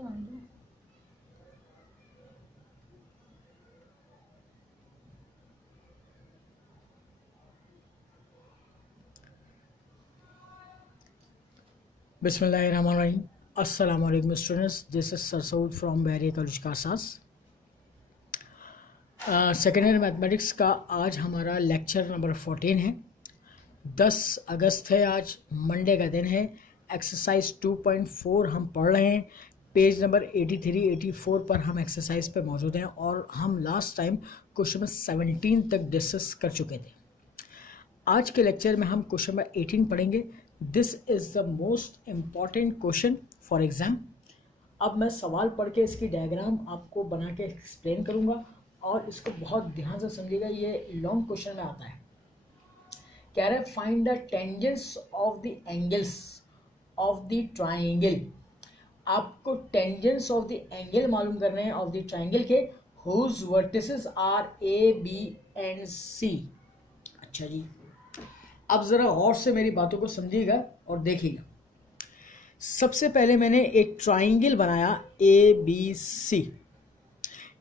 तो आने दो। बिस्मिल्लाहिर्रहमानिर्रहीम। अस्सलाम वालेकुम students, this is sir Saud from Bahria college Karsaz. Second year mathematics का आज हमारा लेक्चर नंबर 14 है। 10 अगस्त है, आज मंडे का दिन है। एक्सरसाइज 2.4 हम पढ़ रहे हैं। पेज नंबर 83-84 पर हम एक्सरसाइज पे मौजूद हैं और हम लास्ट टाइम क्वेश्चन नंबर 17 तक डिस्कस कर चुके थे। आज के लेक्चर में हम क्वेश्चन नंबर 18 पढ़ेंगे। This is the most important question for exam. अब मैं सवाल पढ़ के इसकी डायग्राम आपको बना के एक्सप्लेन करूंगा और इसको बहुत ध्यान से समझिएगा। ये लॉन्ग क्वेश्चन में आता है। कह रहे find the tangents of the angles of the triangle. आपको टेंजेंस ऑफ द एंगल मालूम करने हैं ऑफ द ट्राइंगल के, whose vertices are A B and C. अच्छा जी, अब जरा गौर से मेरी बातों को समझिएगा और देखिएगा। सबसे पहले मैंने एक ट्राइंगल बनाया ए बी सी।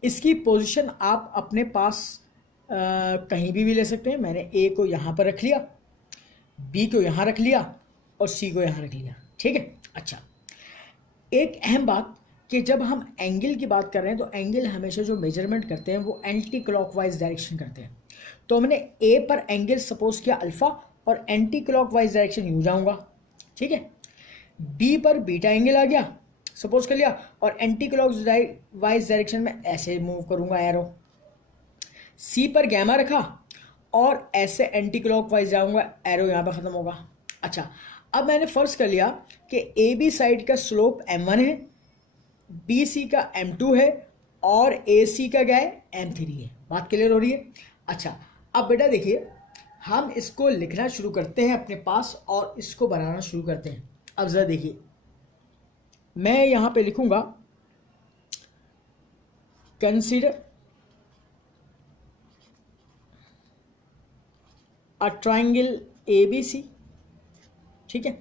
इसकी पोजीशन आप अपने पास कहीं भी ले सकते हैं। मैंने ए को यहाँ पर रख लिया, बी को यहाँ रख लिया और सी को यहाँ रख लिया। ठीक है। अच्छा, एक अहम बात कि जब हम एंगल की बात कर रहे हैं तो एंगल हमेशा जो मेजरमेंट करते हैं वो एंटी क्लॉकवाइज डायरेक्शन करते हैं। तो मैंने ए पर एंगल सपोज किया अल्फा और एंटी क्लॉकवाइज डायरेक्शन यूं जाऊंगा। ठीक है। बी पर बीटा एंगल आ गया सपोज कर लिया और एंटी क्लॉकवाइज डायरेक्शन में ऐसे मूव करूंगा एरो। सी पर गैमा रखा और ऐसे एंटी क्लॉकवाइज जाऊंगा, एरो यहां पर खत्म होगा। अच्छा, अब मैंने फर्ज कर लिया कि ए बी साइड का स्लोप m1 है, बी सी का m2 है और ए सी का क्या है m3 है। बात क्लियर हो रही है। अच्छा, अब बेटा देखिए, हम इसको लिखना शुरू करते हैं अपने पास और इसको बनाना शुरू करते हैं। अब जरा देखिए, मैं यहां पे लिखूंगा कंसीडर अ ट्राइंगल ABC। ठीक है।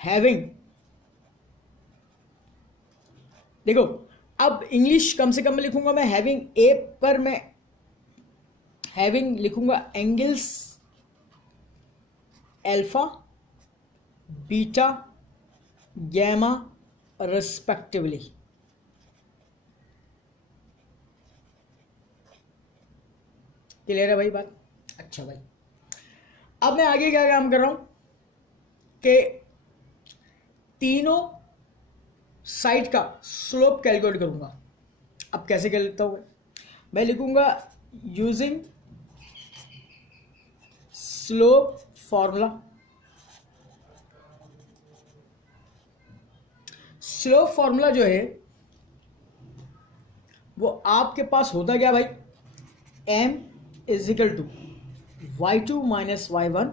हैविंग, देखो अब इंग्लिश कम से कम लिखूंगा मैं। हैविंग ए पर मैं हैविंग लिखूंगा angles alpha beta gamma respectively. Clear है भाई बात? अच्छा भाई, अब मैं आगे क्या काम कर रहा हूं कि तीनों साइड का स्लोप कैलकुलेट करूंगा। अब कैसे कर लेता हूं मैं लिखूंगा using slope formula. Slope formula जो है वो आपके पास होता क्या भाई, m is equal to y2 minus y1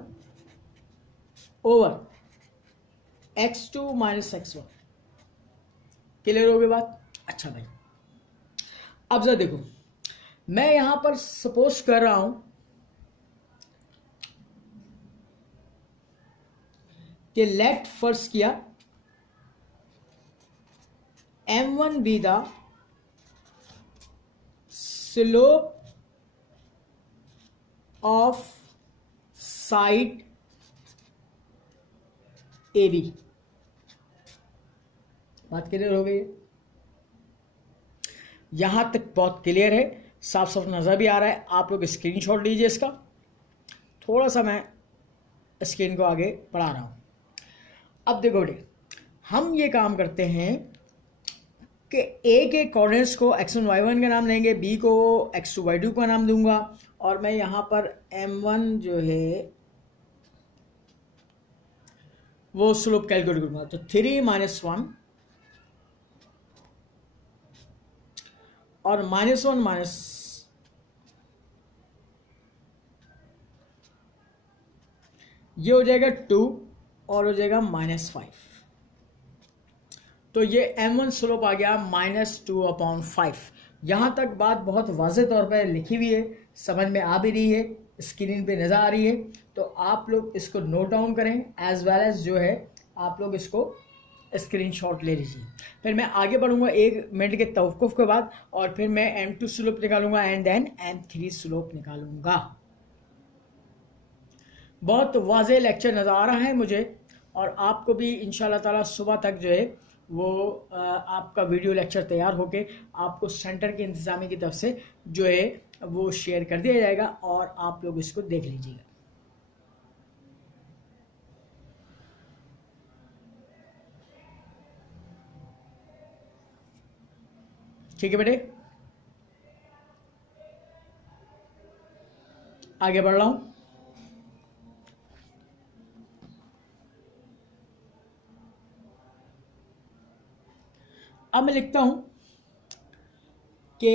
over x2 minus x1। Clear हो गई बात? अच्छा भाई, अब जरा देखो, मैं यहां पर सपोज कर रहा हूं कि लेट फर्स्ट किया m1 be the slope of side A B. बात क्लियर हो गई है? यहां तक बहुत क्लियर है, साफ साफ नजर भी आ रहा है। आप लोग स्क्रीनशॉट लीजिए इसका। थोड़ा सा मैं स्क्रीन को आगे बढ़ा रहा हूं। अब देखो बेटे, हम ये काम करते हैं कि ए के कोऑर्डिनेट्स को x1 y1 का नाम लेंगे, बी को x2 y2 का नाम दूंगा और मैं यहां पर m1 जो है वो स्लोप कैलकुलेट करूंगा। तो 3 माइनस 1 और -1 माइनस ये हो जाएगा 2 और हो जाएगा -5। तो ये m1 स्लोप आ गया -2/5। यहां तक बात बहुत वाज़ेह तौर पर लिखी हुई है, समझ में आ भी रही है, स्क्रीन पे नजर आ रही है। तो आप लोग इसको नोट डाउन करें एज वेल एज जो है आप लोग इसको स्क्रीनशॉट ले लीजिए। फिर मैं आगे बढ़ूंगा 1 मिनट के तवक्कुफ के बाद, और फिर मैं M2 स्लोप निकालूंगा एंड देन M3 स्लोप निकालूंगा। बहुत वाज़ेह लेक्चर नज़र आ रहा है मुझे, और आपको भी इंशाल्लाह ताला सुबह तक जो है वो आपका वीडियो लेक्चर तैयार होके आपको सेंटर की इंतज़ामी की तरफ से जो है वो शेयर कर दिया जाएगा, और आप लोग इसको देख लीजिएगा। ठीक है बेटे, आगे बढ़ रहा हूं। अब मैं लिखता हूं कि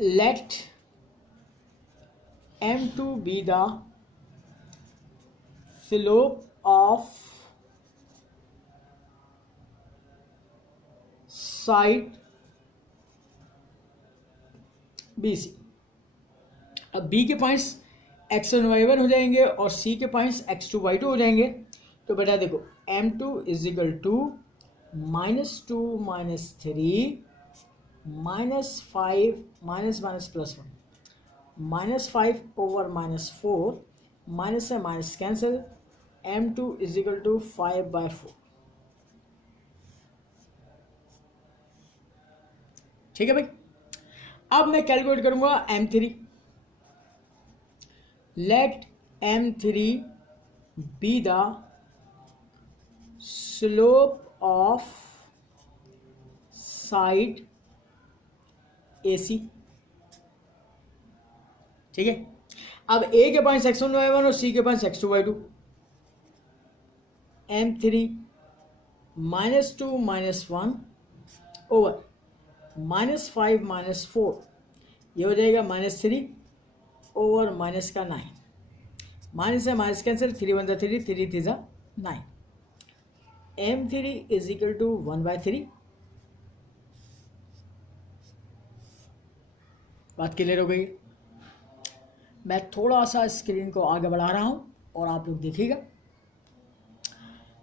let M2 be the slope of side BC। अब B के पॉइंट्स x1 y1 हो जाएंगे और C के पॉइंट्स x2 y2 हो जाएंगे। तो बेटा देखो M2 is equal to -2 -3 -5 minus plus 1 -5 over -4 minus से minus cancel, M2 is equal to 5/4। ठीक है भाई, अब मैं कैलकुलेट करूंगा M3। Let M3 be the slope of side AC। ठीक है, अब A के पॉइंट्स x1 y1 और C के points x2 y2। M3 -2 -1 over -5 -4, ये हो जाएगा -3 ओवर माइनस का 9, माइनस से minus cancel, 3 1 3 3 3 9। M3 is equal to 1/3। बात क्लियर हो गई। मैं थोड़ा सा स्क्रीन को आगे बढ़ा रहा हूं और आप लोग देखिएगा।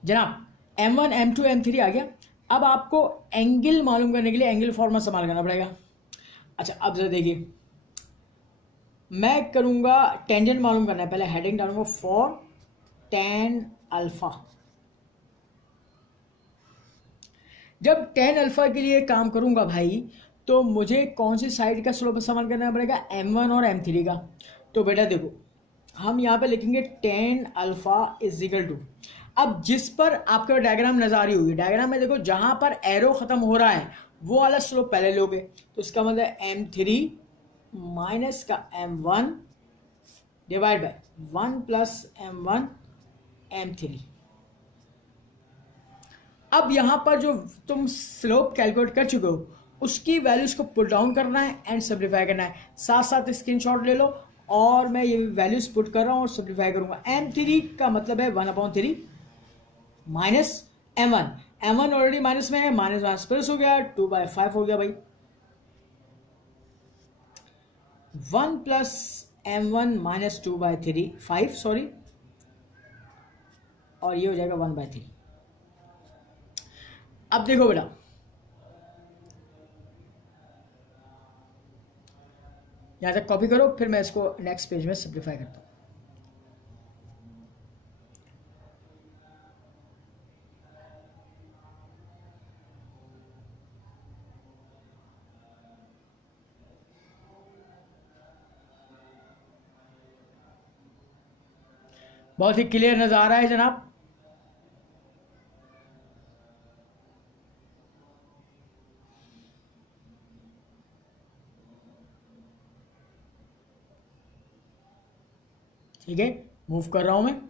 जनाब M1 M2 M3 आ गया। अब आपको एंगल मालूम करने के लिए एंगल फॉर्मूला इस्तेमाल करना पड़ेगा। अच्छा, अब जरा देखिए, मैं करूंगा टेंजेंट मालूम करना है। पहले हेडिंग डालूंगा फॉर tan अल्फा। जब tan अल्फा के लिए काम करूंगा भाई, तो मुझे कौन सी साइड का स्लोप इस्तेमाल करना पड़ेगा? M1 और M3 का। तो बेटा देखो, हम यहां पे लिखेंगे tan alpha is equal to, अब जिस पर आपका डायग्राम नजर आ रही होगी, डायग्राम में देखो जहां पर एरो खत्म हो रहा है वो वाला स्लोप पहले लोगे, तो इसका मतलब M3 माइनस का M1 divide by 1 plus M1 M3। अब यहां पर जो तुम स्लोप कैलकुलेट कर चुके हो उसकी वैल्यूज को पुट डाउन करना है एंड सिंप्लीफाई करना है। साथ साथ स्क्रीनशॉट ले लो, और मैं ये वैल्यूज पुट कर रहा हूं और सिंप्लीफाई करूंगा। M3 का मतलब है 1/3 minus M1, M1 already minus में है, माइनस माइनस प्लस हो गया, 2/5 हो गया भाई। 1 प्लस M1 माइनस 2/3 5 सॉरी, और ये हो जाएगा 1/3। अब देखो बेटा, यहां तक कॉपी करो, फिर मैं इसको नेक्स्ट पेज में सिंप्लीफाई करता हूं। बहुत ही क्लियर नजर आ रहा है जनाब। ठीक है, मूव कर रहा हूं मैं।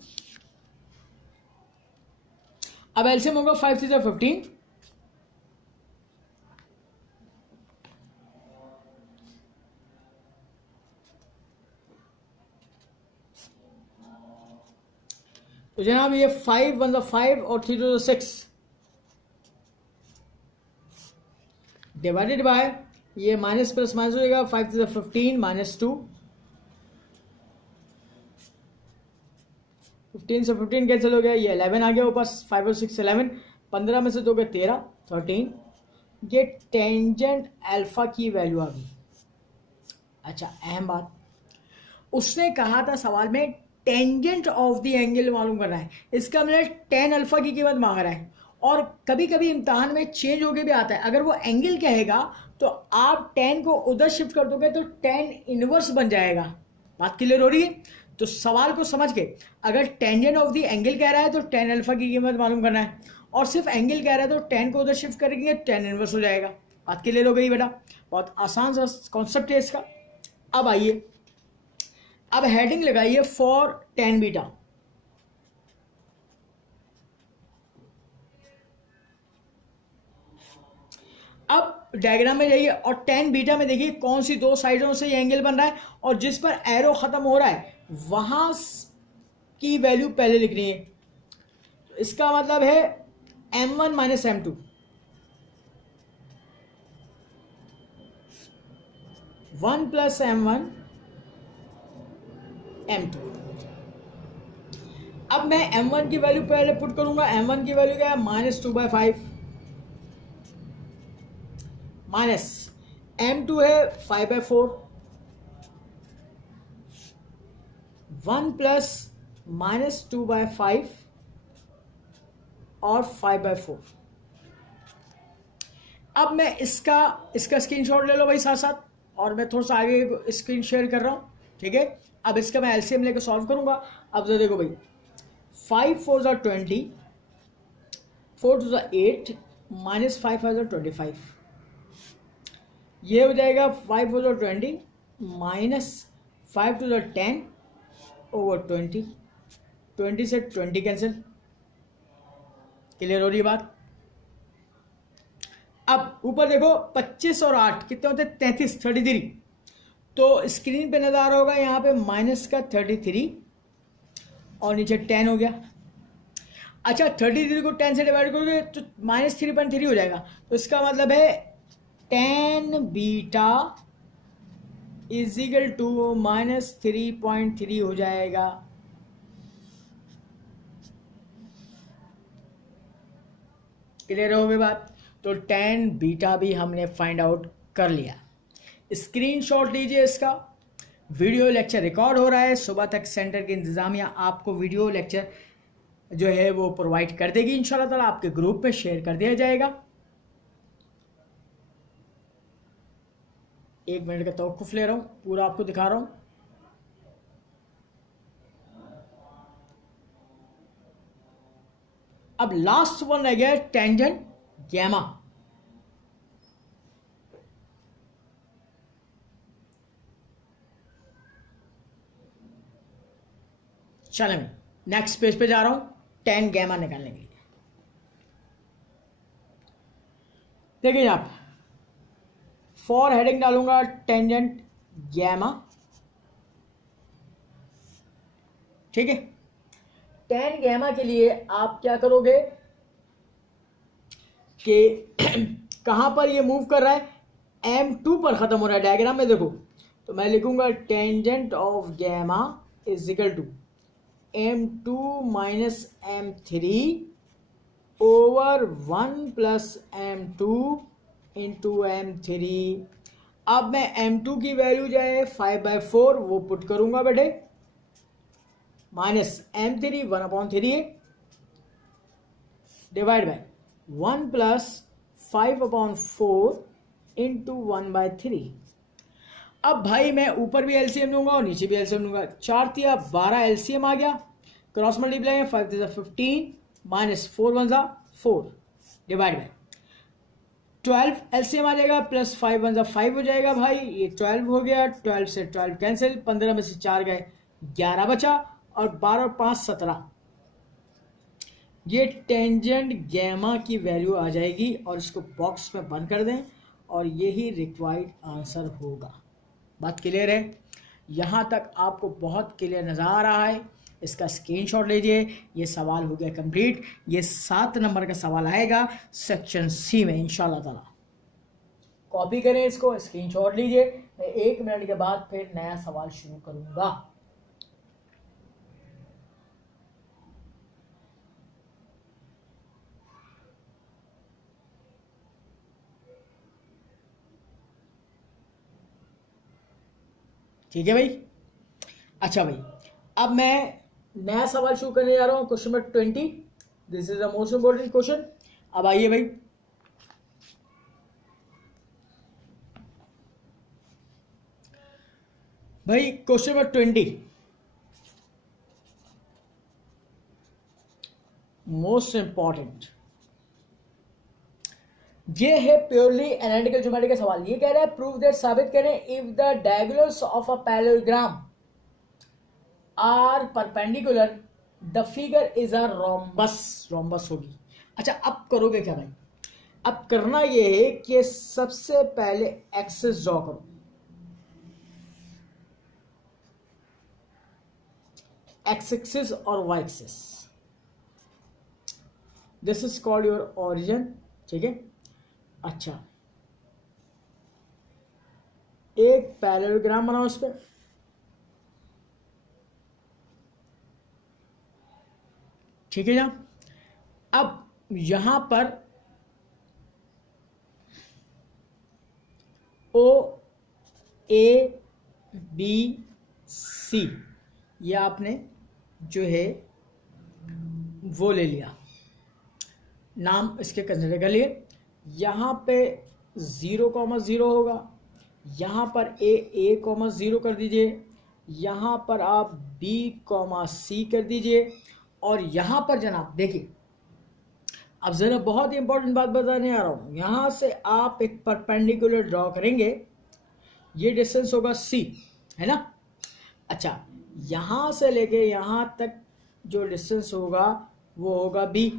अब एलसीएम होगा 5 3 15, तो जनाब ये 5 1 5 और 3 2 6 डिवाइडेड बाय, ये माइनस प्लस माइनस हो जाएगा, 5 3 15 माइनस 2, 15 से 15 कैंसिल हो गया, ये 11 आ गया ऊपर, 5 और 6 11, 15 में से 2 के 13, 13। ये टेंजेंट अल्फा की वैल्यू आ गई। अच्छा, अहम बात, उसने कहा था सवाल में टेंजेंट ऑफ द एंगल मालूम करना है। इसका मतलब टेन अल्फा की कीमत मांग रहा है। और कभी कभी इम्तहान में चेंज होके भी आता है। अगर वो एंगल कहेगा तो आप टेन को उधर शिफ्ट कर दोगे तो टेन इनवर्स बन जाएगा। बात क्लियर हो रही है? तो सवाल को समझ के, अगर टेंजेंट ऑफ द एंगल कह रहा है तो टेन अल्फा की कीमत मालूम करना है, और सिर्फ एंगल कह रहा है तो टेन को उधर शिफ्ट करेंगे, टेन इनवर्स हो जाएगा। बात क्लियर हो गई बेटा? बहुत आसान सा कॉन्सेप्ट है इसका। अब आइए, अब हेडिंग लगाइए फॉर टेन बीटा। अब डायग्राम में जाइए और टेन बीटा में देखिए कौन सी दो साइडों से ये एंगल बन रहा है, और जिस पर एरो खत्म हो रहा है वहां की वैल्यू पहले लिखनी है। तो इसका मतलब है m1 minus m2, 1 plus m1 m2। अब मैं m1 की वैल्यू पहले पुट करूंगा। m1 की वैल्यू क्या है? -2/5 माइनस m2 है 5/4, 1 प्लस -2/5 और 5/4। अब मैं इसका स्क्रीनशॉट ले लो भाई साथ साथ, और मैं थोड़ा सा आगे स्क्रीन शेयर कर रहा हूं, ठीक है। अब इसका मैं एलसीएम लेकर सॉल्व करूंगा। अब तो देखो भाई, 5 4 ज़ा 20, 4 2 ज़ा 8, -5 5 ज़ा 25। ये हो जाएगा 5 4 ज़ा 20 -5 2 ज़ा 10 ओवर 20। 20 से 20 कैंसिल। क्लियर हो रही है बात? अब ऊपर देखो 25 और 8 कितने होते हैं? 33, 33। तो स्क्रीन पे नजर आ रहा होगा यहाँ पे माइनस का 33 और नीचे 10 हो गया। अच्छा, 33 को 10 से डिवाइड करोगे तो -3.3 हो जाएगा। तो इसका मतलब है 10 बीटा इज इक्वल टू -3.3 हो जाएगा। क्लियर हो गई बात? तो 10 बीटा भी हमने फाइंड आउट कर लिया। स्क्रीनशॉट लीजिए इसका। वीडियो लेक्चर रिकॉर्ड हो रहा है। सुबह तक सेंटर की इंतजामिया आपको वीडियो लेक्चर जो है वो प्रोवाइड कर देगी इंशाल्लाह ताला। आपके ग्रुप में शेयर कर दिया जाएगा। 1 मिनट का तवक्कुफ ले रहा हूं, पूरा आपको दिखा रहा हूं। अब लास्ट वन रह गया टेंजेंट गैमा। चलें, मैं नेक्स्ट पेज पे जा रहा हूं टेन गैमा निकालने के लिए। देखिए आप, फॉर हेडिंग डालूंगा टेंजेंट गैमा, ठीक है। टेन गैमा के लिए आप क्या करोगे कि कहां पर ये मूव कर रहा है? m2 पर खत्म हो रहा है। डायग्राम में देखो तो मैं लिखूंगा tangent of gamma is equal to m2 minus m3 over 1 plus m2 into m3। अब मैं m2 की वैल्यू जो है 5/4 वो पुट करूंगा बेटे, minus m3 1/3 divide by 1 plus 5/4 into 1/3। अब भाई मैं ऊपर भी एलसीएम लूंगा और नीचे भी एलसीएम लूंगा। 4 तिया 12 एलसीएम आ गया, क्रॉस मल्टीप्लाई है 5 3 15 माइनस 4 1 4 डिवाइड बाय 12 एलसीएम आ जाएगा, प्लस 5 1 5 हो जाएगा। भाई ये 12 हो गया, 12 से 12 कैंसिल, 15 में से 4 गए 11 बचा, और 12 और 5 17। ये टेंजेंट गैमा की वैल्यू आ जाएगी, और इसको बॉक्स में बंद कर दें और यही रिक्वायर्ड आंसर होगा। बात क्लियर है? यहाँ तक आपको बहुत क्लियर नजर आ रहा है? इसका स्क्रीनशॉट लीजिए। ये सवाल हो गया कंप्लीट। ये 7 नंबर का सवाल आएगा सेक्शन सी में इंशाल्लाह ताला। कॉपी करें इसको, स्क्रीनशॉट लीजिए। मैं 1 मिनट के बाद फिर नया सवाल शुरू करूंगा। ठीक है भाई। अच्छा भाई, अब मैं नया सवाल शुरू करने जा रहा हूँ, question number 20। This is the most important question. अब आइए भाई, क्वेश्चन नंबर 20 मोस्ट इंपॉर्टेंट, ये है प्योरली एनालिटिकल ज्योमेट्री का सवाल। ये कह रहा है प्रूव दैट, साबित करें, if the diagonals of a parallelogram are perpendicular the figure is a rhombus. Rhombus होगी। अच्छा, अब करोगे क्या भाई? अब करना ये है कि सबसे पहले एक्सिस ड्रॉ करो, एक्स एक्सिस और Y axis. This is called your origin, ठीक है। अच्छा, एक पैरेललोग्राम बनाओ उस पर, ठीक है। ना अब यहां पर ओ ए बी सी, ये आपने जो है वो ले लिया, नाम इसके कंसिडर कर लिए। यहाँ पे 0,0 होगा, यहाँ पर a,0 कर दीजिए, यहाँ पर आप b,c कर दीजिए, और यहाँ पर जनाब देखिए, अब जरा बहुत ही इंपॉर्टेंट बात बताने आ रहा हूँ। यहाँ से आप एक परपेंडिकुलर ड्रॉ करेंगे, ये डिस्टेंस होगा c, है ना। अच्छा, यहाँ से लेके यहाँ तक जो डिस्टेंस होगा वो होगा b,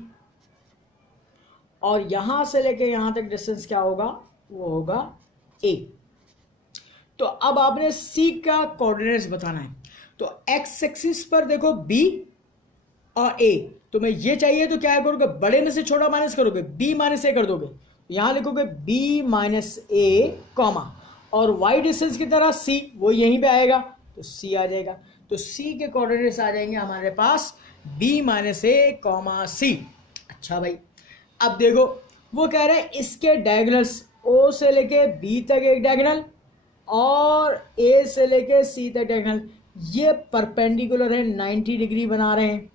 और यहां से लेके यहां तक डिस्टेंस क्या होगा, वो होगा a। तो अब आपने c का कोऑर्डिनेट्स बताना है। तो x एक्सिस पर देखो b और a, तो मैं ये चाहिए तो क्या करोगे, बड़े में से छोटा माइनस करोगे, b माइनस a कर दोगे। यहां लिखोगे b माइनस a कॉमा, और y डिस्टेंस की तरह c, वो यहीं पे आएगा तो c आ जाएगा। तो c के कोऑर्डिनेट्स आ जाएंगे हमारे पास b minus a comma c। अच्छा भाई, अब देखो वो कह रहे हैं इसके डायगोनल्स O से लेके B तक एक डायगोनल और A से लेके C तक डायगोनल, ये परपेंडिकुलर है, 90 डिग्री बना रहे हैं।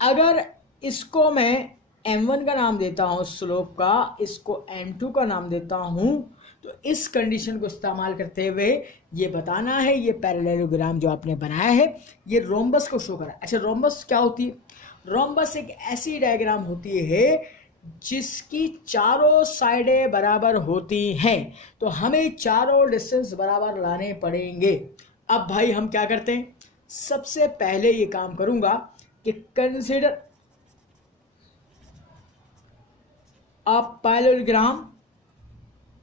अगर इसको मैं M1 का नाम देता हूं स्लोप का, इसको M2 का नाम देता हूं, तो इस कंडीशन को इस्तेमाल करते हुए ये बताना है ये पैरेललोग्राम जो आपने बनाया है ये रोम्बस को शो करा। अच्छा, रोम्बस क्या होती है? रोम्बस एक ऐसी डायग्राम होती है जिसकी चारों साइडें बराबर होती हैं, तो हमें चारों डिस्टेंस बराबर लाने पड़ेंगे। अब भाई हम क्या करते हैं, सबसे पहले ये काम करूंगा कि consider a parallelogram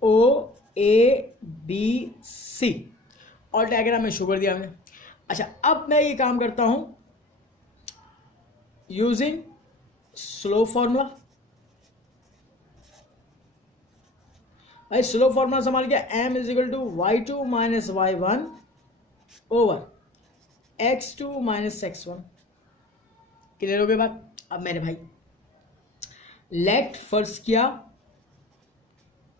O A B C, और डायग्राम में शो कर दिया हमने। अच्छा, अब मैं ये काम करता हूं यूजिंग स्लो फॉर्मूला। भाई स्लो फॉर्मूला संभाल गया, m is equal to y2 minus y1 over x2 minus x1। Clear हो गई बात? अब मेरे भाई लेट फर्स्ट किया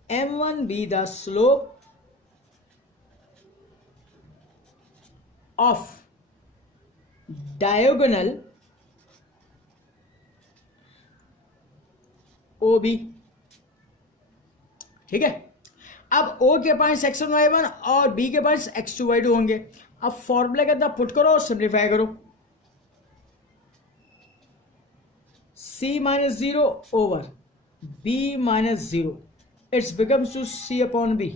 m1 be the slope of diagonal OB, ठीक है। अब O के पॉइंट्स x1 y1 और B के पॉइंट्स x2 y2 होंगे। अब फॉर्मूला के अंदर पुट करो और सिंप्लीफाई करो, C minus 0 over B minus 0, it's becomes two C upon B।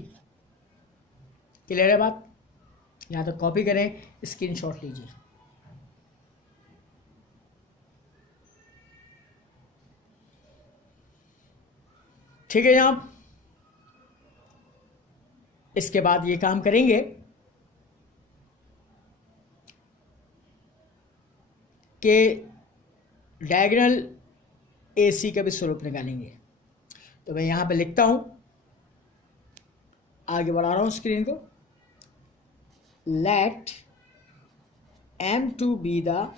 Clear है बात? यहां तक कॉपी करें, स्क्रीनशॉट लीजिए। ठीक है जनाब, इसके बाद ये काम करेंगे कि डायगोनल AC का भी स्वरूप निकालेंगे। तो मैं यहां पे लिखता हूं, आगे बढ़ा रहा हूं स्क्रीन को, let M2 be the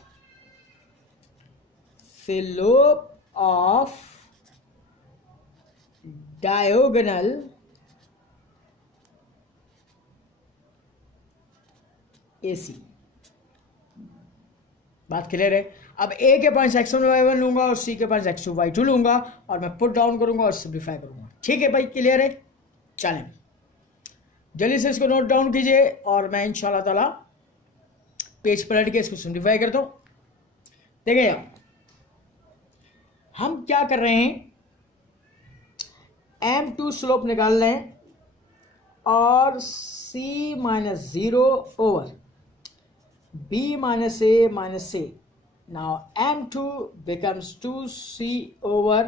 slope of diagonal AC। बात क्लियर है। अब A के पॉइंट्स x1 y1 लूंगा और C के पॉइंट्स x2 y2 लूंगा और मैं पुट डाउन करूंगा और सिंप्लीफाई करूंगा। ठीक है भाई, क्लियर है। चलें जल्दी से इसको नोट डाउन कीजिए और मैं इंशाल्लाह ताला पेज पलट के इसको सिंप्लीफाई करता हूं। देखिए हम क्या कर रहे हैं, M2 स्लोप निकाल रहे हैं और C minus 0 over B minus A minus A. Now M2 becomes 2C over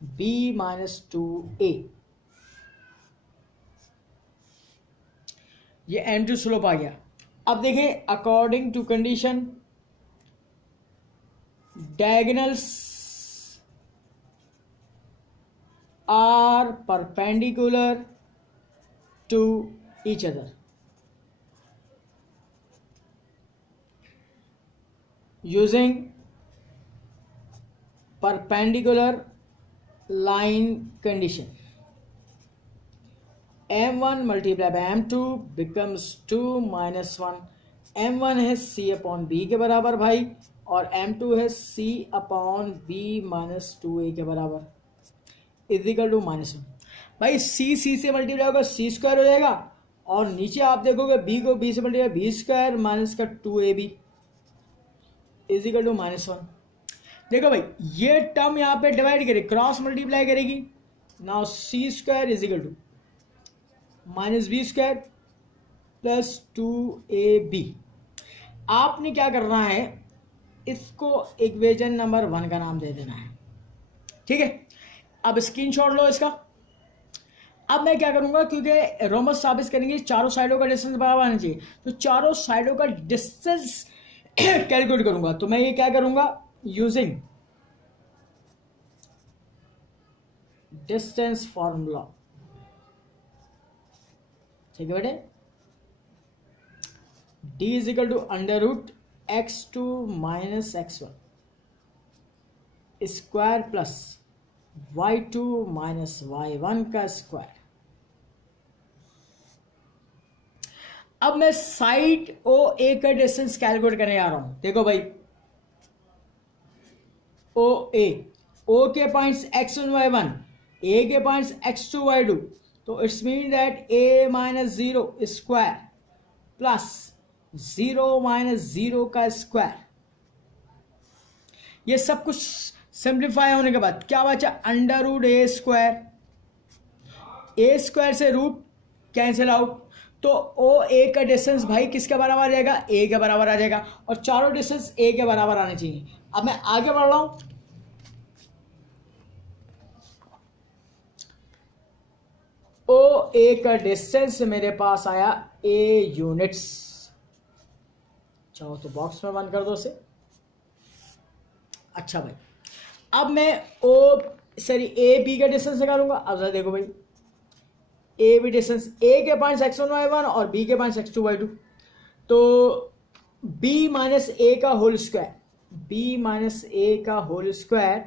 B minus 2A. ये M2 स्लोप आ गया। अब देखिए according to condition diagonals are perpendicular to each other. Using perpendicular line condition, M1 multiplied by M2 becomes 2 minus 1। M1 है C upon B के बराबर भाई और M2 है C upon B minus 2A के बराबर इजिकल टू -1। भाई C से मल्टीप्लाई होगा C स्क्वायर हो जाएगा और नीचे आप देखोगे B को B से मल्टीप्लाई B स्क्वायर माइनस का 2AB इजिकल टू -1। देखो भाई ये टर्म यहाँ पे डिवाइड करेगी, क्रॉस मल्टीप्लाई करेगी। Now C square is equal to -B square plus 2AB। आपने क्या करना है, इसको इक्वेशन नंबर 1 का नाम दे देना है। ठीक है, अब स्क्रीनशॉट लो इसका। अब मैं क्या करूंगा, क्योंकि रोमस साबित करेंगे चारों साइडों का डिस्टेंस बराबर आना चाहिए, तो चारों साइडों का डिस्टेंस कैलकुलेट करूंगा। तो मैं ये क्या करूंगा, यूजिंग डिस्टेंस फॉर्मूला। ठीक है बेटे, d is equal to under root x2 minus x1 square plus y2 minus y1 का स्क्वायर। अब मैं साइड OA का डिस्टेंस कैलकुलेट करने आ रहा हूं। देखो भाई O के पॉइंट्स x1 y1, A के पॉइंट्स x2 y2, तो it's mean that A minus 0 square plus 0 minus 0 का स्क्वायर। ये सब कुछ सिंप्लीफाई होने के बाद क्या बचा, under root A square. A square से रूट कैंसिल आउट, तो OA का डिस्टेंस भाई किसके बराबर आ जाएगा, A के बराबर आ जाएगा और चारों डिस्टेंस A के बराबर आने चाहिए। अब मैं आगे बढ़ रहा हूं, OA का डिस्टेंस मेरे पास आया A यूनिट्स। चाहो तो बॉक्स में बंद कर दो इसे। अच्छा भाई, अब मैं A B का डिस्टेंस निकालूंगा। अब जरा देखो भाई, A B डिस्टेंस, A के पॉइंट्स x1 y1 और B के पॉइंट्स x2 y2, तो B माइनस A का whole square, B minus A का whole square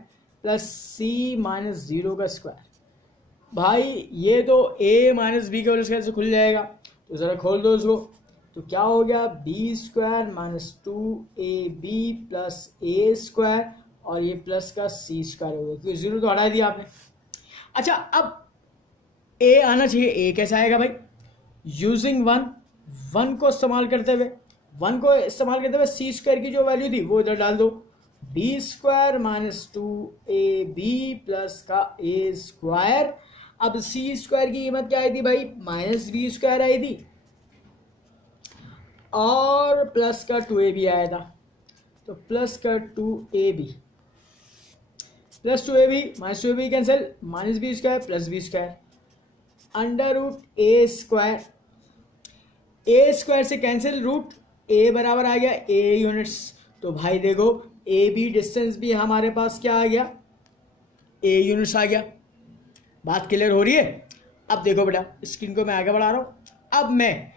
plus C minus 0 का स्क्वायर। भाई ये तो A माइनस B के होल स्क्वायर से खुल जाएगा, तो जरा खोल दो इसको। तो क्या हो गया, B square minus 2AB plus A square और ये प्लस का C स्क्वायर हो गया, क्योंकि 0 तो हटा दिया आपने। अच्छा, अब A आना चाहिए। A कैसे आएगा भाई, यूजिंग 1 को इस्तेमाल करते हुए C स्क्वायर की जो वैल्यू थी वो इधर डाल दो। B square minus 2AB plus का A स्क्वायर। अब C स्क्वायर की कीमत क्या आई थी भाई, माइनस B स्क्वायर आई थी और प्लस का 2AB आया था, तो प्लस का 2AB plus 2AB minus 2AB cancel, minus B square plus B square under root A square. A square से कैंसिल, रूट A बराबर आ गया A यूनिट्स। तो भाई देखो AB डिस्टेंस भी हमारे पास क्या आ गया, A यूनिट्स आ गया। बात क्लियर हो रही है। अब देखो बेटा, स्क्रीन को मैं आगे बढ़ा रहा हूं। अब मैं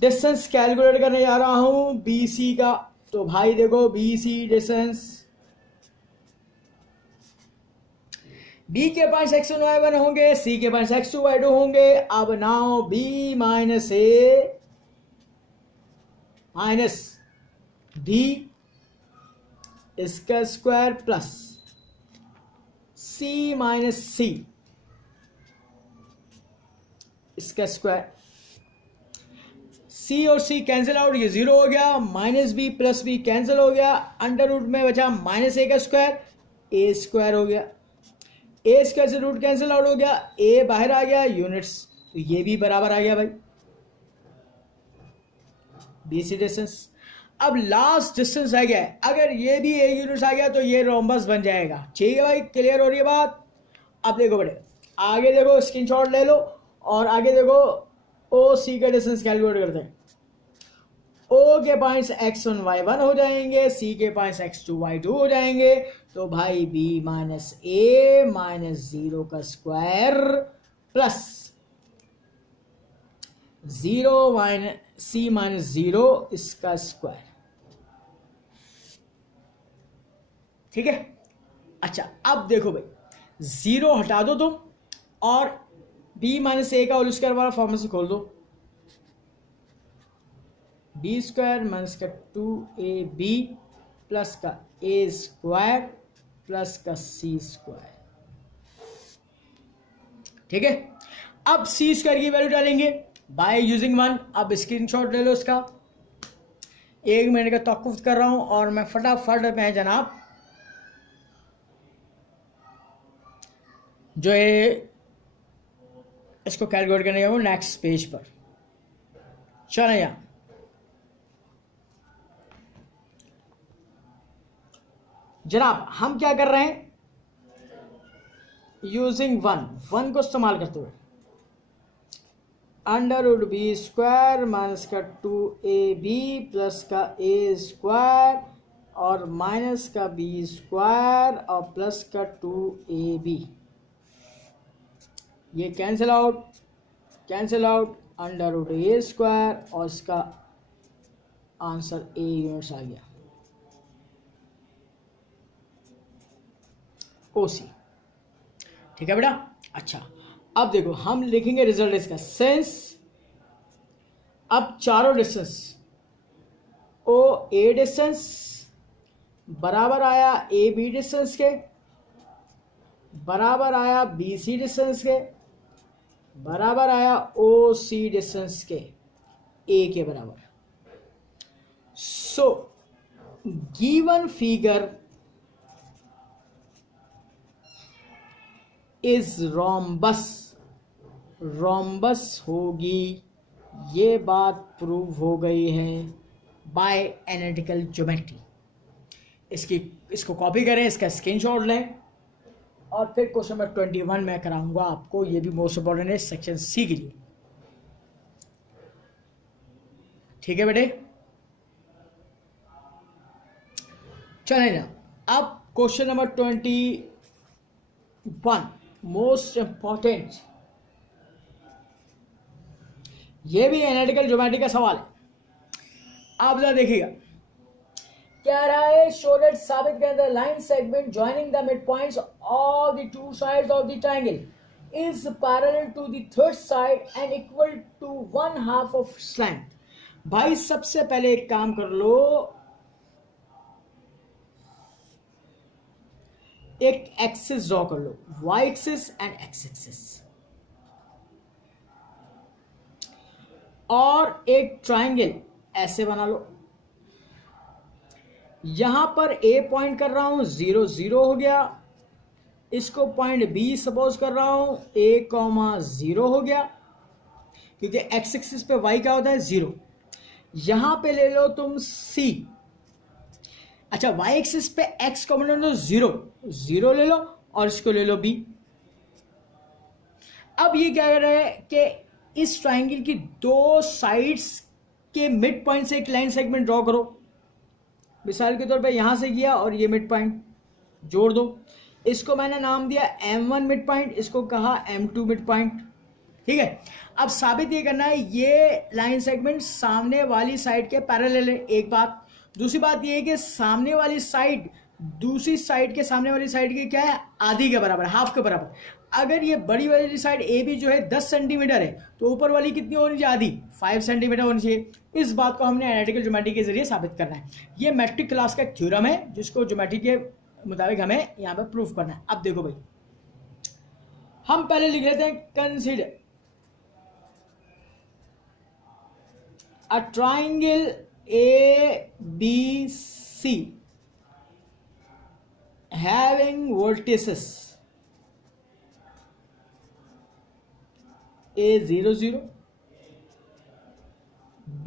डिस्टेंस कैलकुलेट करने जा रहा हूं BC का। तो भाई देखो BC डिस्टेंस, B के पॉइंट्स x1 y1 होंगे, C के पॉइंट्स x2 y2 होंगे। अब now B minus A minus B इसका square plus C minus C इसका स्क्वायर। सी और सी कैंसिल आउट, ये जीरो हो गया, minus B plus B cancel हो गया, अंडर रूट में बचा माइनस ए का स्क्वायर, ए स्क्वायर हो गया, ए स्क्वायर से रूट कैंसिल आउट हो गया, ए बाहर आ गया, यूनिट्स तो ये भी बराबर आ गया भाई बीसी डिस्टेंस। अब लास्ट डिस्टेंस आ गया है, अगर ये भी ए यूनिट्स आ गया तो ये रोम्बस बन जाएगा। ठीक है भाई, क्लियर हो रही है बात। अब देखो बेटे, आगे देखो, स्क्रीनशॉट ले लो और आगे देखो ओ सी का डिस्टेंस कैलकुलेट करते हैं। ओ के पॉइंट्स x1 y1 हो जाएंगे, सी के पॉइंट्स x2 y2 हो जाएंगे, तो भाई b माइनस ए माइनस 0 का स्क्वायर प्लस 0 माइनस सी माइनस 0 इसका स्क्वायर। ठीक है, अच्छा अब देखो भाई, 0 हटा दो तुम और b माइनस ए का होल स्क्वायर वाला फॉर्मूला से खोल दो, बी स्क्वायर माइनस का 2ab प्लस का ए स्क्वायर प्लस का सी स्क्वायर। ठीक है, अब सी स्क्वायर की वैल्यू डालेंगे बाय यूजिंग 1। अब स्क्रीनशॉट ले लो इसका, 1 मिनट का तवक्कुफ कर रहा हूं और मैं फटाफट में जनाब जो है इसको कैलकुलेट करने जाऊँ नेक्स्ट पेज पर। चलें यहां, जनाब हम क्या कर रहे हैं, यूजिंग 1 को इस्तेमाल करते हुए under root B square minus का 2ab प्लस का ए स्क्वायर और माइनस का बी स्क्वायर और प्लस का 2ab, ये cancel out, under root A square और इसका आंसर ए यूनिट्स आ गया, ओसी। ठीक है बेटा, अच्छा अब देखो हम लिखेंगे रिजल्ट इसका, सेंस अब चारों डिस्टेंस ओ ए डिस्टेंस बराबर आया ए बी डिस्टेंस के, बराबर आया बी सी डिस्टेंस के, बराबर आया ओ सी डिस्टेंस के, ए के बराबर। So given figure is rhombus होगी, ये बात प्रूव हो गई है बाय एनालिटिकल ज्योमेट्री। इसको कॉपी करें, इसका स्क्रीनशॉट लें और फिर क्वेश्चन नंबर 21 में कराऊंगा आपको, ये भी मोस्ट इंपॉर्टेंट है सेक्शन सी के लिए। ठीक है बेटे, चलें ना अब क्वेश्चन नंबर 21 मोस्ट इंपॉर्टेंट, ये भी एनालिटिकल ज्योमेट्री का सवाल है। आप जरा देखिएगा, क्या रहा है, शो दैट साबित करें the line segment joining the mid points of the two sides of the triangle is parallel to the third side and equal to 1/2 of slant. भाई सबसे पहले एक काम कर लो, एक एक्सिस ड्रॉ कर लो, Y axis and X axis, और एक ट्रायंगल ऐसे बना लो। यहां पर ए पॉइंट कर रहा हूं, 0 0 हो गया, इसको पॉइंट बी सपोज कर रहा हूं, a, 0 हो गया, क्योंकि एक्स एक्सिस पे y क्या होता है 0। यहां पे ले लो तुम c, अच्छा y एक्सिस पे x कॉमन ले लो 0 0 ले लो और इसको ले लो b। अब ये क्या कर रहा है कि इस ट्रायंगल की दो साइड्स के मिड पॉइंट से एक लाइन सेगमेंट ड्रॉ करो। मिसाल के तौर पे यहां से किया और ये मिड पॉइंट जोड़ दो, इसको मैंने नाम दिया m1 मिड पॉइंट, इसको कहा m2 मिड पॉइंट। ठीक है, अब साबित ये करना है ये लाइन सेगमेंट सामने वाली साइड के पैरेलल है, एक बात। दूसरी बात ये है कि सामने वाली साइड दूसरी साइड के सामने वाली साइड के क्या है, आधी के बराबर, हाफ के बराबर। अगर ये बड़ी वाली साइड ए बी जो है 10 सेंटीमीटर है तो ऊपर वाली कितनी होनी चाहिए, आधी 5 सेंटीमीटर होनी चाहिए। इस बात को हमने एनालिटिकल ज्योमेट्री के जरिए साबित करना है। ये मैट्रिक क्लास का एक थ्योरम है जिसको ज्योमेट्री के मुताबिक हमें यहाँ पे प्रूफ करना है। अब देखो भाई, हम पहले लिख लेते हैं consider a triangle ABC having vertices A0 0 B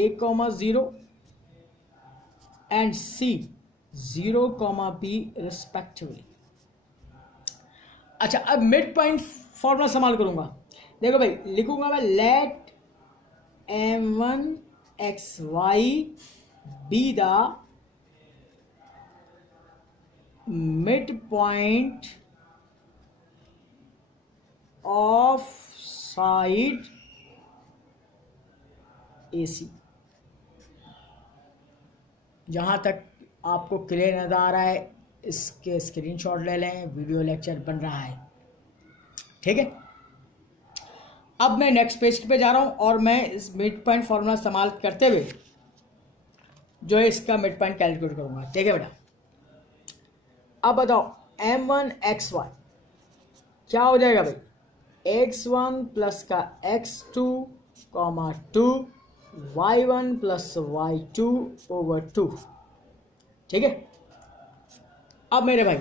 A comma 0 and C 0 comma B respectively। अच्छा, अब मिड पॉइंट फॉर्मूला इस्तेमाल करूंगा। देखो भाई, लिखूंगा मैं late M1 XY be the midpoint of side AC। जहां तक आपको क्लियर नजर आ रहा है इसके स्क्रीनशॉट ले लें, वीडियो लेक्चर बन रहा है, ठीक है। अब मैं नेक्स्ट पेज पे जा रहा हूं और मैं इस मिड पॉइंट फॉर्मूला इस्तेमाल करते हुए जो है इसका मिड पॉइंट कैलकुलेट करूंगा, ठीक है बेटा। अब बताओ M1 XY क्या हो जाएगा भाई, X1 प्लस का X2 comma 2 Y1 plus Y2 over 2, ठीक है। अब मेरे भाई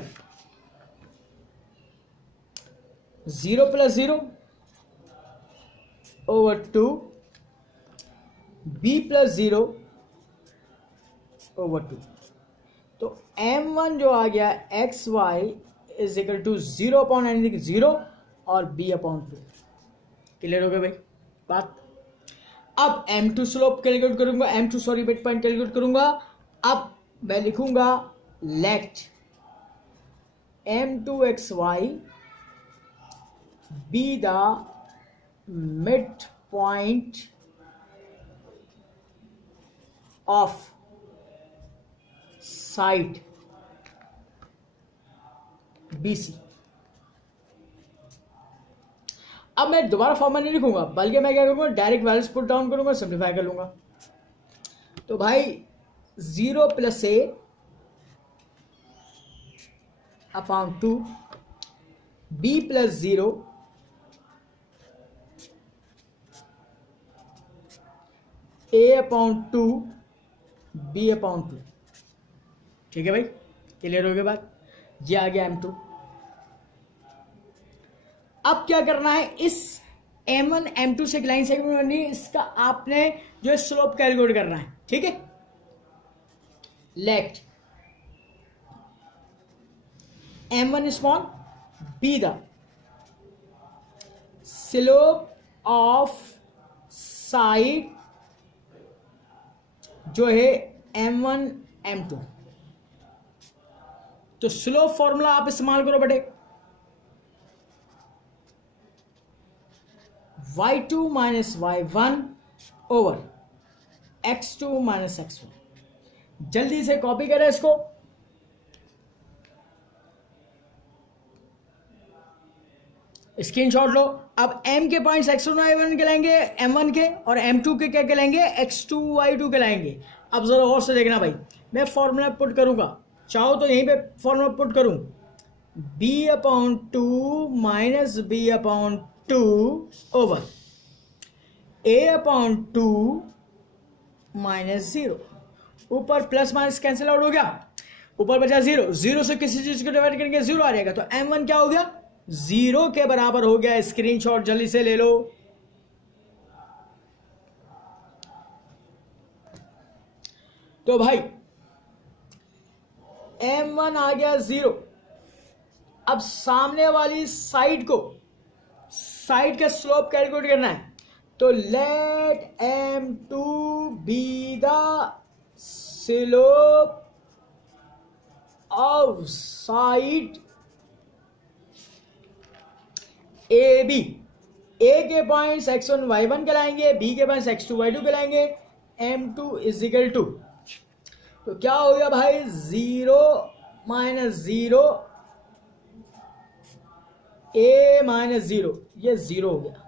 0 plus 0 over 2 B plus 0 over 2। तो M1 जो आ गया XY is equal to 0 upon anything 0 और B अपॉन 2। क्लियर हो गया भाई बात। अब M2 स्लोप कैलकुलेट करूंगा, M2 sorry mid point calculate करूंगा। अब मैं लिखूंगा late M2 XY be the midpoint of side BC। अब मैं दोबारा फॉर्मूला नहीं लिखूंगा, बल्कि मैं क्या करूंगा, डायरेक्ट वैल्यूज पुट डाउन करूंगा, सिंप्लीफाई कर लूंगा। तो भाई 0 plus A upon 2 B plus 0 A upon 2 B upon 2, ठीक है भाई। क्लियर हो गया बात। ये आ गया M2। अब क्या करना है, इस M1 M2 से एक लाइन सेगमेंट करनी है, इसका आपने जो है स्लोप कैलकुलेट करना है, ठीक है। Let M1 small B the slope of side जो है M1 M2। तो स्लोप फॉर्मूला आप इस्तेमाल करो बेटे, y2 minus y1 over x2 minus x1। जल्दी से कॉपी करें इसको। स्क्रीनशॉट लो। अब m के पॉइंट्स x1 y1 कहलाएंगे m1 के, और m2 के क्या कहलाएंगे, x2 y2 कहलाएंगे। अब जरा और से देखना भाई, मैं फॉर्मूला पुट करूंगा, चाहो तो यहीं पे फॉर्मूला पुट करूं, b upon 2 minus b upon 2 over a upon 2 minus 0। ऊपर प्लस माइनस कैंसिल आउट हो गया, ऊपर बचा 0, 0 से किसी चीज को डिवाइड करेंगे 0 आ जाएगा। तो M1 क्या हो गया, 0 के बराबर हो गया। स्क्रीनशॉट जल्दी से ले लो। तो भाई M1 आ गया 0। अब सामने वाली साइड को, साइड का स्लोप कैलकुलेट करना है। तो let M2 be the slope of side AB। A के पॉइंट्स x1 y1 कहलाएंगे, B के पॉइंट्स x2 y2 कहलाएंगे। M2 इज इक्वल टू, तो क्या हो गया भाई, 0 माइनस 0 a माइनस जीरो, ये जीरो हो गया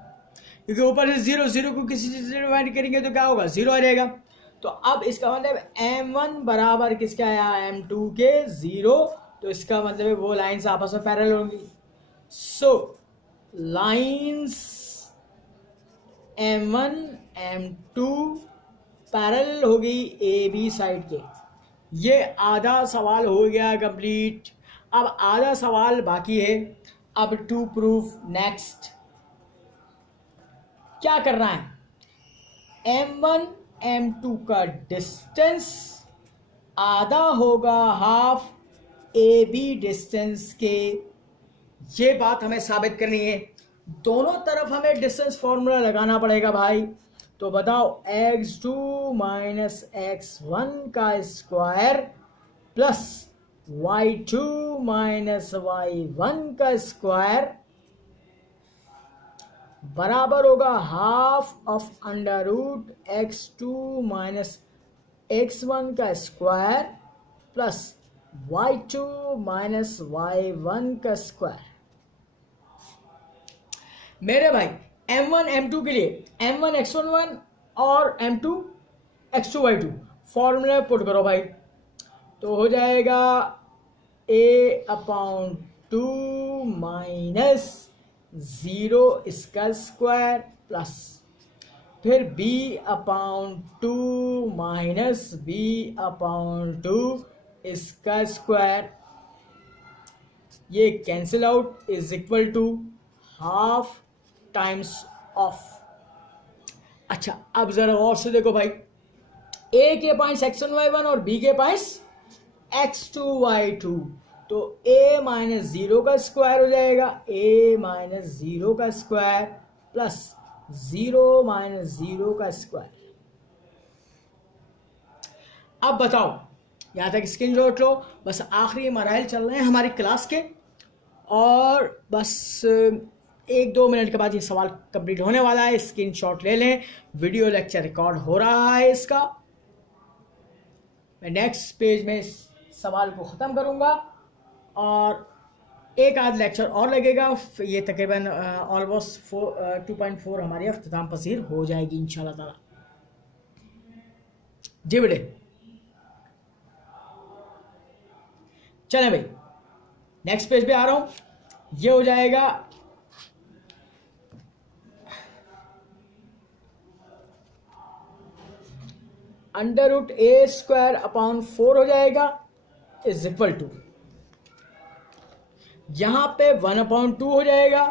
क्योंकि ऊपर से जीरो, जीरो को किसी चीज से डिवाइड करेंगे तो क्या होगा, जीरो आ जाएगा। तो अब इसका मतलब m1 बराबर किसका आया, m2 के जीरो। तो इसका मतलब है वो लाइंस आपस में पैरेलल होंगी। सो लाइंस m1 m2 पैरेलल होगी ए बी साइड के। ये आधा सवाल हो गया कंप्लीट। अब आधा सवाल बाकी है। अब टू प्रूफ नेक्स्ट क्या करना है, m1 m2 का डिस्टेंस आधा होगा हाफ ए बी डिस्टेंस के। ये बात हमें साबित करनी है। दोनों तरफ हमें डिस्टेंस फॉर्मूला लगाना पड़ेगा भाई। तो बताओ x2 माइनस x1 का square plus y2 minus y1 का स्क्वायर बराबर होगा half of under root x2 minus x1 का square plus y2 minus y1 का स्क्वायर। मेरे भाई m1 m2 के लिए m1 x1 और m2 x2 y2 formula put करो भाई। तो हो जाएगा a/2 माइनस 0 इसका स्क्वायर प्लस फिर b/2 माइनस b/2 इसका स्क्वायर। ये cancel out is equal to half times of. अच्छा अब जरा और से देखो भाई, a के पॉइंट्स x1 y1 और b के पॉइंट्स x2 y2। तो a माइनस 0 का स्क्वायर हो जाएगा, a माइनस 0 का स्क्वायर प्लस 0 माइनस 0 का स्क्वायर। अब बताओ, यहां तक स्क्रीनशॉट लो। बस आखिरी मराइल चल रहे हैं हमारी क्लास के और बस 1-2 मिनट के बाद ये सवाल कंप्लीट होने वाला है। स्क्रीनशॉट ले लें। वीडियो लेक्चर रिकॉर्ड हो रहा है इसका। मैं नेक्स्ट पेज में इस सवाल को ख़त्म करूंगा और एक आध लेक्चर और लगेगा। ये तकरीबन ऑलमोस्ट 2.4 हमारी अख्ताम पसीर हो जाएगी इंशाल्लाह ताला। जी बेटे चलें भाई, नेक्स्ट पेज पे आ रहा हूं। ये हो जाएगा under root A square upon 4 हो जाएगा इज इक्वल टू, यहां पे 1/2 हो जाएगा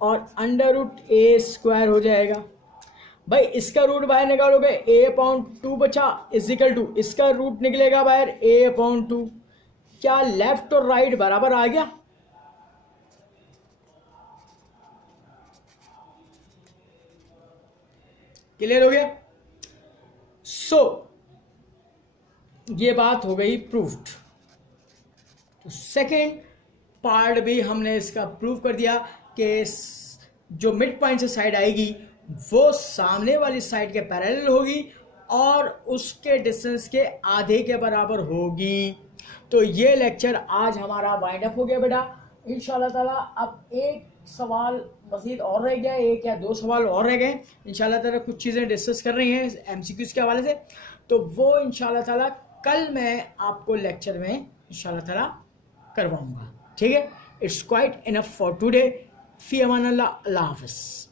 और अंडर रूट ए स्क्वायर हो जाएगा। भाई इसका रूट बाहर निकालोगे a/2 बचा इज इक्वल टू, इसका रूट निकलेगा बाहर a/2। क्या लेफ्ट और राइट बराबर आ गया? क्लियर हो गया? सो ये बात हो गई प्रूफ्ड। तो सेकेंड पार्ट भी हमने इसका प्रूव कर दिया कि जो मिड पॉइंट से साइड आएगी वो सामने वाली साइड के पैरेलल होगी और उसके डिस्टेंस के आधे के बराबर होगी। तो ये लेक्चर आज हमारा वाइंड अप हो गया बेटा इंशाल्लाह ताला। अब एक सवाल मज़ीद और रह गया, 1 या 2 सवाल और रह गए इंशाल्लाह ताला। कुछ चीज़ें डिस्कस कर रही हैं एमसीक्यूज़ के हवाले से, तो वो इंशाल्लाह ताला कल मैं आपको लेक्चर में इंशाल्लाह ताला करवाऊंगा। ठीक है, it's quite enough for today. फी अमान अल्लाह, अल्लाह हाफ़िज़।